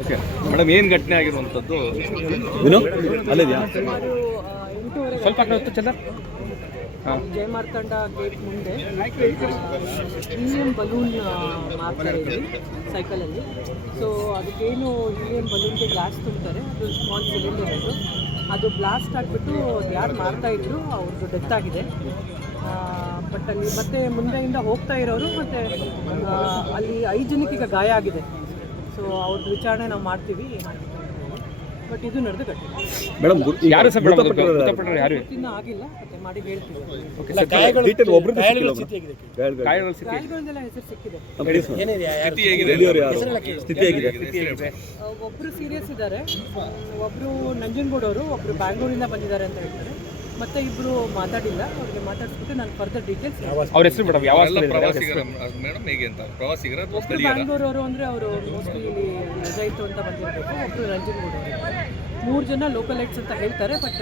Okay madam, ಏನು ಘಟನೆ ಆಗಿರುವಂಥದ್ದು? ಅಲ್ಲಿದೆಯಾ ಸುಮಾರು 8:30 ಸ್ವಲ್ಪ ಹೊತ್ತು ಚಂದ. ಜಯ ಮಾರ್ತಾಂಡ ಗೇಟ್ ಮುಂದೆ ಹೀಲಿಯಂ ಬಲೂನ್ ಮಾರ್ತಾ ಇದ್ವಿ ಸೈಕಲಲ್ಲಿ. ಸೊ ಅದಕ್ಕೇನು ಹೀಲಿಯಂ ಬಲೂನ್ಗೆ ಗ್ಲಾಸ್ ತುಂಬ್ತಾರೆ, ಅದು ಸ್ಮಾಲ್ ಸಿಲಿಂಡರ್ ಅದು ಬ್ಲಾಸ್ಟ್ ಆಗಿಬಿಟ್ಟು ಯಾರು ಮಾರ್ತಾ ಇದ್ರು ಅವ್ರದ್ದು ಡೆತ್ ಆಗಿದೆ. ಬಟ್ ಅಲ್ಲಿ ಮತ್ತೆ ಮುಂದೆಯಿಂದ ಹೋಗ್ತಾ ಇರೋರು ಮತ್ತು ಅಲ್ಲಿ 5 ಜನಕ್ಕೆ ಈಗ ಗಾಯ ಆಗಿದೆ. ಸೊ ಅವ್ರದ್ದು ವಿಚಾರಣೆ ನಾವು ಮಾಡ್ತೀವಿ. ಬಟ್ ಇದು ನಡೆದು ಘಟನೆ ಮೇಡಮ್. ಯಾರು ಸಹ ಯಾರು ಇನ್ನು ಆಗಿಲ್ಲ, ಮತ್ತೆ ಮಾಡಿ ಹೇಳ್ತೀವಿ. ಗಾಯಗಳದೆಲ್ಲ ಹೆಸರು ಸಿಕ್ಕಿದೆ. ಒಬ್ಬರು ಸೀರಿಯಸ್ ಇದ್ದಾರೆ, ಒಬ್ಬರು ನಂಜನಗೂಡವರು, ಒಬ್ಬರು ಬ್ಯಾಂಗ್ಳೂರಿಂದ ಬಂದಿದ್ದಾರೆ ಅಂತ ಹೇಳ್ತಾರೆ. ಮತ್ತೆ ಇಬ್ಬರು ಮಾತಾಡಿಲ್ಲ, ಅವ್ರಿಗೆ ಮಾತಾಡ್ಸ್ಬಿಟ್ಟು ನಾನು ಫರ್ದರ್ ಡೀಟೇಲ್ಸ್. ಅವ್ರ ಹೆಸರು ಮೇಡಮ್ ಯಾವ ಬ್ಯಾಂಗ್ಳೂರವರು ಅಂದರೆ ಅವರು ಮೋಸ್ಟ್ಲಿ ಇಲ್ಲಿ ರಜಾ ಇತ್ತು ಅಂತ ಬಂದಿರಬೇಕು. ಒಬ್ಬರು ನಂಜನಗೂಡವರು, 3 ಜನ ಲೋಕಲೈಟ್ಸ್ ಅಂತ ಹೇಳ್ತಾರೆ. ಬಟ್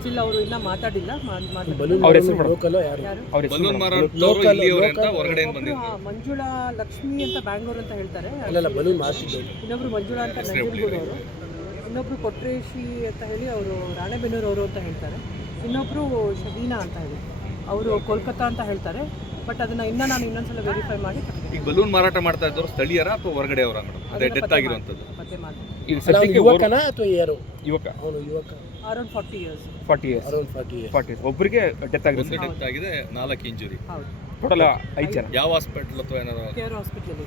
ಸ್ಟಿಲ್ ಅವರು ಇನ್ನೂ ಮಾತಾಡಿಲ್ಲ. ಮಂಜುಳಾ ಲಕ್ಷ್ಮಿ ಅಂತ ಬ್ಯಾಂಗ್ಳೂರ್ ಅಂತ ಹೇಳ್ತಾರೆ. ಇನ್ನೊಬ್ರು ಮಂಜುಳಾ ಅಂತ ನಂಜನಗೂಡವರು, ಇನ್ನೊಬ್ರು ಕೊಟ್ರೇಶಿ ಅಂತ ಹೇಳಿ ಅವರು ರಾಣೆಬೆನ್ನೂರವರು ಅಂತ ಹೇಳ್ತಾರೆ. ಇನ್ನೊಬ್ಬರು ಶಹೀನಾ ಅಂತ ಹೇಳಿ ಅವರು ಕೋಲ್ಕತ್ತಾ ಅಂತ ಹೇಳ್ತಾರೆ. ಬಟ್ ಅದನ್ನ ನಾನು ಇನ್ನೊಂದ್ಸಲ ವೆರಿಫೈ ಮಾಡಿ. ಈಗ ಬಲೂನ್ ಮಾರಾಟ ಮಾಡ್ತಾ ಇದ್ದವರು ಸ್ಥಳೀಯರ ಅಥವಾ ಹೊರಗಡೆ ಅವರ ಮೇಡಮ್? ಅದೇ ಡೆತ್ ಆಗಿರುವಂಥದ್ದು. ಮತ್ತೆ ಮಾಡಿ ಯುವಕ ಅರೌಂಡ್ 40 years. ಒಬ್ಬರಿಗೆ ಡೆತ್ ಆಗಿದೆ. 4 ಇಂಜುರಿ. ಹೌದು, ಟೋಟಲ್ 5 ಜನ. ಯಾವ ಹಾಸ್ಪಿಟಲ್ ಅಥವಾ ಏನಾದ್ರು ಕೇರ್ ಹಾಸ್ಪಿಟಲ್